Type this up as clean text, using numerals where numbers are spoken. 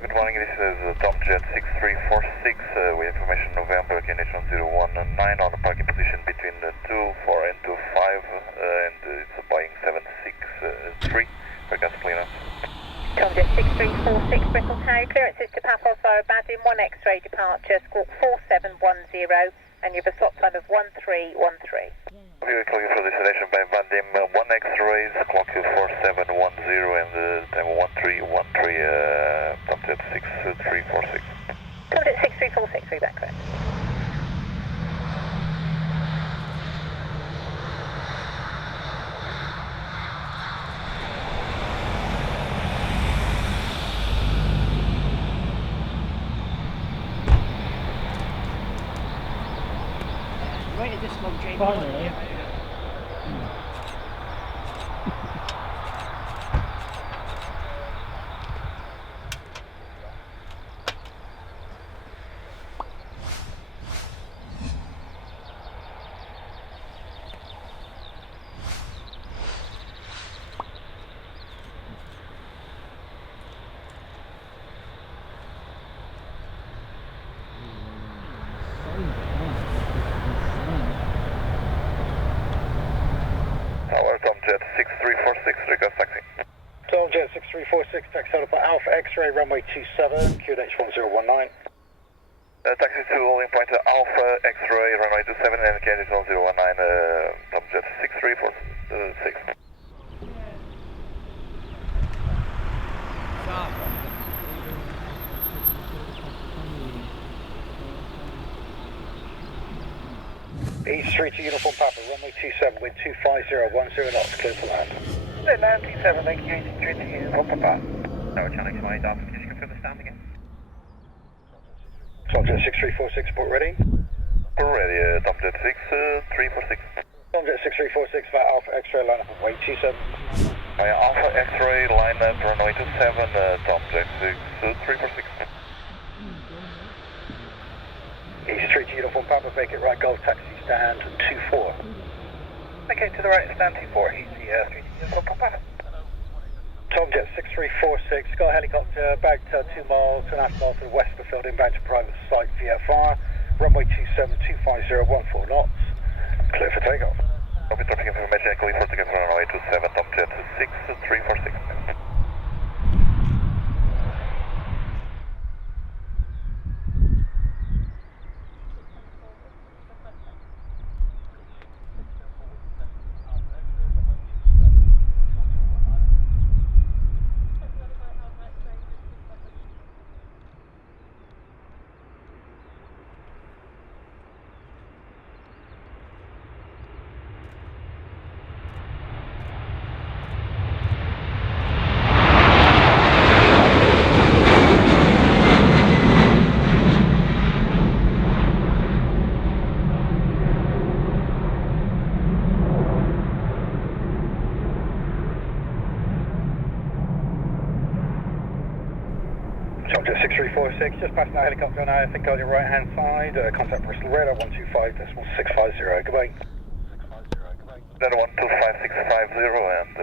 Good morning, this is Tomjet 6346. We have information November, condition 019 on the parking position between the 24 and 25, and it's a Boeing 767-300ER. Forecast clearance. Tomjet 6346, Bristol Tower, clearances to Paphos via Basin, 1 X-ray departure, squawk 4710, and you have a slot time of 1313. We are calling for destination by Vadim 1 X-rays, clock 4710 and time 1313, Tomjet 6346. Tomjet 6346, read that correct. Waited this long, Jamie. Finally. Tower, Tomjet 6346, request taxi. Tomjet 6346, taxi out by Alpha X-ray, runway 27, QNH 1019. Taxi to holding point Alpha X-ray, runway 27 and condition 1019, Tomjet 6346. East 3 to Uniform Papa, runway 27, wind 250, 10 knots, clear to land. 97, thank you, East 3 to Uniform Papa. Tower Channel X-ray, Delta, can you confirm the stand again? Tomjet 6346, port ready. Ready, Tomjet 6346. Tomjet 6346, via Alpha X-ray, line up of weight 27. Via Alpha X-ray, line up runway 27, Tomjet 6346. East 3 to Uniform Papa, vacant right, Golf taxi stand 24. Okay, to the right, stand 24, easy, 3 to Uniform Papa. Tomjet 6346, got a helicopter, bagged 2 miles, 2.5 miles to the west of the field, inbound to private site VFR, runway 27, 250, 14 knots, clear for takeoff. Copy, traffic information, clear for takeoff from runway 27, Tomjet 6346. Tomjet 6346, just passing our helicopter now, I think on your right hand side, contact Bristol radar 125.650, goodbye. That 125650 and